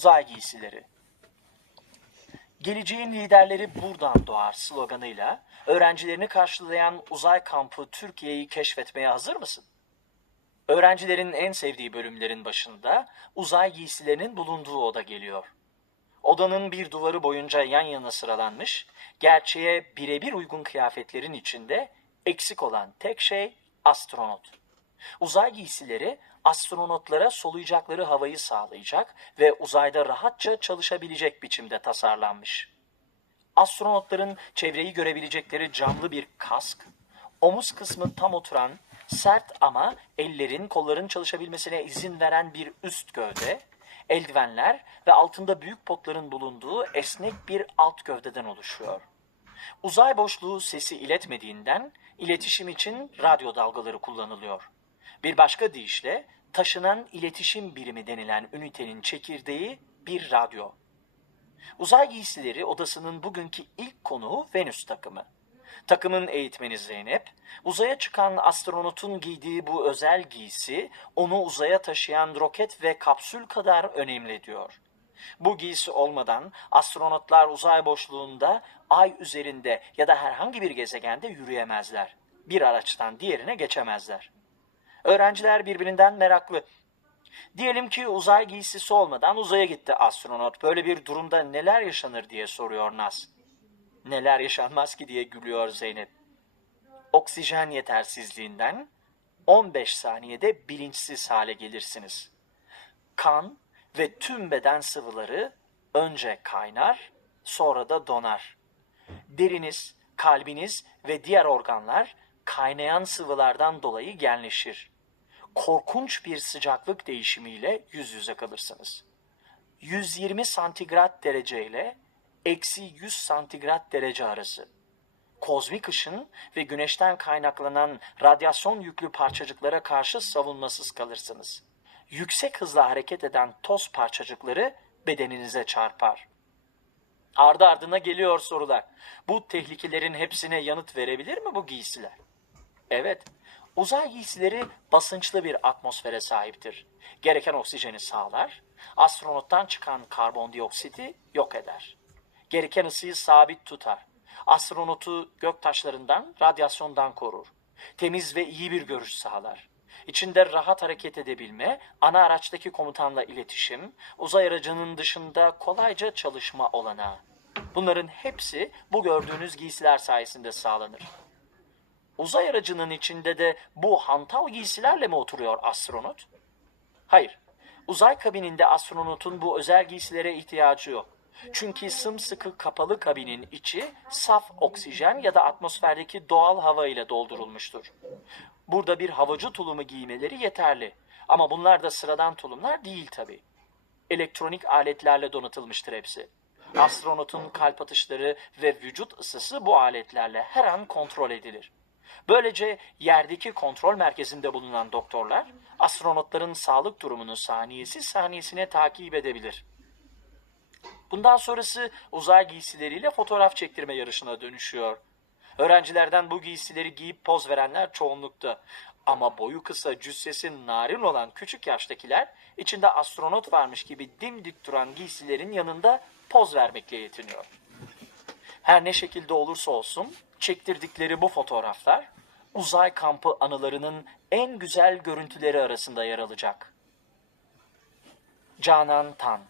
Uzay giysileri. Geleceğin liderleri buradan doğar sloganıyla öğrencilerini karşılayan uzay kampı Türkiye'yi keşfetmeye hazır mısın? Öğrencilerin en sevdiği bölümlerin başında uzay giysilerinin bulunduğu oda geliyor. Odanın bir duvarı boyunca yan yana sıralanmış, gerçeğe birebir uygun kıyafetlerin içinde eksik olan tek şey astronot. Uzay giysileri astronotlara soluyacakları havayı sağlayacak ve uzayda rahatça çalışabilecek biçimde tasarlanmış. Astronotların çevreyi görebilecekleri camlı bir kask, omuz kısmı tam oturan, sert ama ellerin, kolların çalışabilmesine izin veren bir üst gövde, eldivenler ve altında büyük potların bulunduğu esnek bir alt gövdeden oluşuyor. Uzay boşluğu sesi iletmediğinden iletişim için radyo dalgaları kullanılıyor. Bir başka deyişle taşınan iletişim birimi denilen ünitenin çekirdeği bir radyo. Uzay giysileri odasının bugünkü ilk konuğu Venüs takımı. Takımın eğitmeni Zeynep, uzaya çıkan astronotun giydiği bu özel giysi onu uzaya taşıyan roket ve kapsül kadar önemli diyor. Bu giysi olmadan astronotlar uzay boşluğunda ay üzerinde ya da herhangi bir gezegende yürüyemezler. Bir araçtan diğerine geçemezler. Öğrenciler birbirinden meraklı. Diyelim ki uzay giysisi olmadan uzaya gitti astronot. Böyle bir durumda neler yaşanır diye soruyor Naz. Neler yaşanmaz ki diye gülüyor Zeynep. Oksijen yetersizliğinden 15 saniyede bilinçsiz hale gelirsiniz. Kan ve tüm beden sıvıları önce kaynar, sonra da donar. Deriniz, kalbiniz ve diğer organlar kaynayan sıvılardan dolayı genleşir. Korkunç bir sıcaklık değişimiyle yüz yüze kalırsınız. 120 santigrat derece ile eksi 100 santigrat derece arası. Kozmik ışın ve güneşten kaynaklanan radyasyon yüklü parçacıklara karşı savunmasız kalırsınız. Yüksek hızla hareket eden toz parçacıkları bedeninize çarpar. Ardı ardına geliyor sorular. Bu tehlikelerin hepsine yanıt verebilir mi bu giysiler? Evet, uzay giysileri basınçlı bir atmosfere sahiptir. Gereken oksijeni sağlar, astronottan çıkan karbondioksiti yok eder. Gereken ısıyı sabit tutar. Astronotu göktaşlarından, radyasyondan korur. Temiz ve iyi bir görüş sağlar. İçinde rahat hareket edebilme, ana araçtaki komutanla iletişim, uzay aracının dışında kolayca çalışma olanağı. Bunların hepsi bu gördüğünüz giysiler sayesinde sağlanır. Uzay aracının içinde de bu hantal giysilerle mi oturuyor astronot? Hayır. Uzay kabininde astronotun bu özel giysilere ihtiyacı yok. Çünkü sımsıkı kapalı kabinin içi saf oksijen ya da atmosferdeki doğal hava ile doldurulmuştur. Burada bir havacı tulumu giymeleri yeterli. Ama bunlar da sıradan tulumlar değil tabi. Elektronik aletlerle donatılmıştır hepsi. Astronotun kalp atışları ve vücut ısısı bu aletlerle her an kontrol edilir. Böylece yerdeki kontrol merkezinde bulunan doktorlar astronotların sağlık durumunu saniyesi saniyesine takip edebilir. Bundan sonrası uzay giysileriyle fotoğraf çektirme yarışına dönüşüyor. Öğrencilerden bu giysileri giyip poz verenler çoğunlukta. Ama boyu kısa, cüssesi narin olan küçük yaştakiler içinde astronot varmış gibi dimdik duran giysilerin yanında poz vermekle yetiniyor. Her ne şekilde olursa olsun çektirdikleri bu fotoğraflar uzay kampı anılarının en güzel görüntüleri arasında yer alacak. Canan Tan